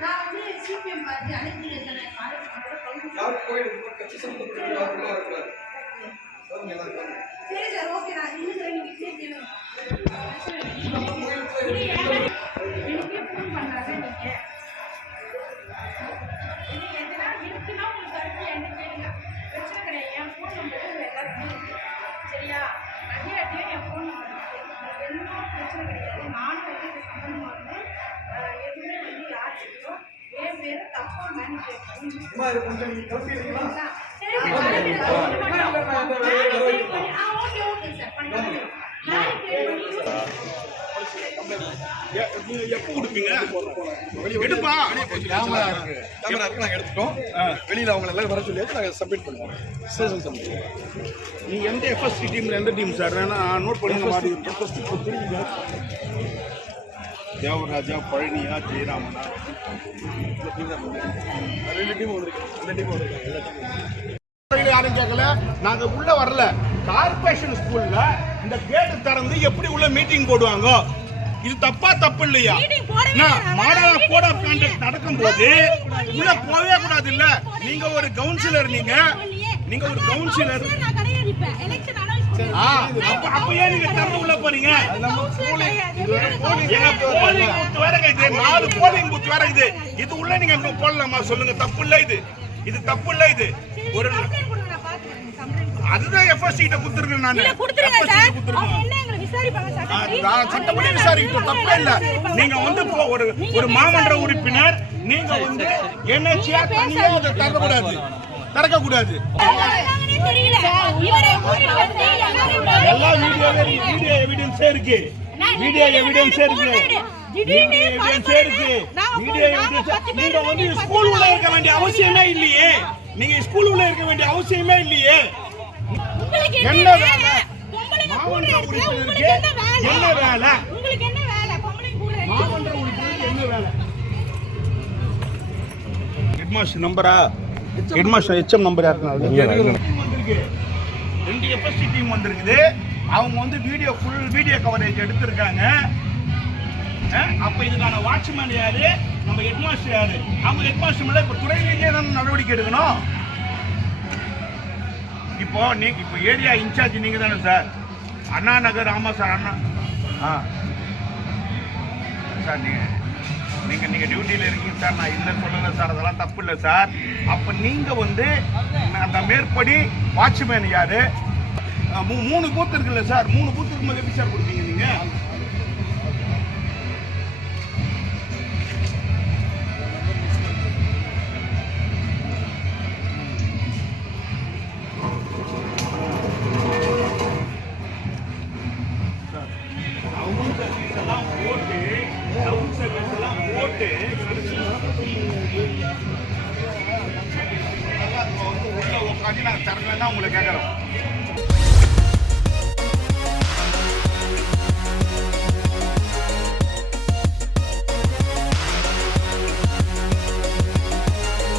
நான் வந்து சிபிஎம் அனைத்து சரி சார் ஓகே நான் இன்னும் நீங்க ஃபோன் பண்ணாங்க நீங்கள் கிடையாது என் ஃபோன் நம்பர் சரியா நகையாட்டியே என் ஃபோன் நம்பர் இருக்கு பிரச்சனை கிடையாது நானும் எப்போ கொடுப்பீங்க? எடுப்பா. கேமரா இருக்கு. கேமரா இருக்கு எடுத்துட்டோம். வெளியில அவங்க எல்லாம் வர சொல்லி நாங்க சப்மிட் பண்ணுவோம். ஸ்டேஷன் சப்மிட் நீங்க எந்த எஃப்எஸ்சி டீம்ல எந்த டீம் சார் நான் நோட் பண்ணி மாதிரி தேவராஜா பழனியா ஜெயராமனா. ரெண்டு டீம் வந்திருக்கு அந்த டீம் வந்திருக்கு எல்லா டீமும் யாரும் கேட்கல நாங்க உள்ள வரல. கார்பரேஷன் ஸ்கூல்ல இந்த கேட் திறந்து எப்படி உள்ள மீட்டிங் போடுவாங்க? இது தப்பா தப்பு இல்லையா? மாடல் கோட் ஆஃப் கான்டக்ட் நடக்கும் போது உள்ள போவே கூடாது இல்ல. நீங்க ஒரு கவுன்சிலர் நீங்க. நீங்க ஒரு கவுன்சிலர் அப்ப ஏன் நீங்க திறந்து உள்ள போறீங்க போலிங் பூத் வேற இது நாலு போலிங் பூத் வேற இது இது உள்ள நீங்க போடலாமா? சொல்லுங்க. தப்பு இல்ல இது. இது தப்பு இல்ல இது. ஒரு. அதுதான் எஃப்எஸ்சி கிட்ட கொடுத்துருக்கேன் நான். என்ன சட்டப்படி? விசாரிக்கட்டும். தப்பே இல்ல. நீங்க வந்து ஒரு ஒரு மாமன்ற உறுப்பினர். நீங்க வந்து என்ஹெச்சியா தனியா அதை தரக்கூடாது. திறக்க கூடாது எவிடன்ஸே இருக்கு வீடியோ எவிடன்ஸே இருக்கு எவிடன்ஸே இருக்கு வீடியோ எவிடன்ஸ் நீங்க வந்து ஸ்கூல் உள்ள இருக்க வேண்டிய அவசியமே இல்லையே. நீங்க ஸ்கூல் உள்ள இருக்க வேண்டிய அவசியமே இல்லையே. உங்களுக்கு என்ன வேலை? வேலை? பொம்பளைங்க கூட மாமன்ற இருக்கு, உங்களுக்கு உறுப்பினருக்கு என்ன வேலை? என்ன வேலை? உறுப்பினருக்கு என்ன ஹெட்மாஸ்டர் நம்பரா ஹெட்மாஸ்டர் ஹெச்எம் நம்பர் வந்திருக்கு ரெண்டு எஃப்எஸ்சி டீம் வந்திருக்குது. அவங்க வந்து வீடியோ ஃபுல் வீடியோ கவரேஜ் எடுத்திருக்காங்க. அப்போ அப்ப இதுக்கான வாட்ச்மேன் யாரு? நம்ம ஹெட்மாஸ்டர் யாரு? அவங்க ஹெட்மாஸ்டர் இப்போ இப்ப துறையிலேயே தான் நடவடிக்கை எடுக்கணும்? இப்போ நீ இப்போ ஏரியா இன்சார்ஜ் நீங்க தானே சார். அண்ணா நகர் ஆமா சார் அண்ணா. ஆ. சார் நீங்க நீங்க நீங்க டியூட்டியில் இருக்கீங்க சார். நான் இல்லை சொல்லலை சார். அதெல்லாம் தப்பு இல்லை சார். அப்ப நீங்க வந்து அந்த மேற்படி வாட்ச்மேன் யாரு? மூணு பூத்து இருக்குல்ல சார்? மூணு பூத் மேலே எப்படி சார் கொடுப்பீங்க நீங்க? உள்ள நாங்கள் உங்களை கேட்குறோம்.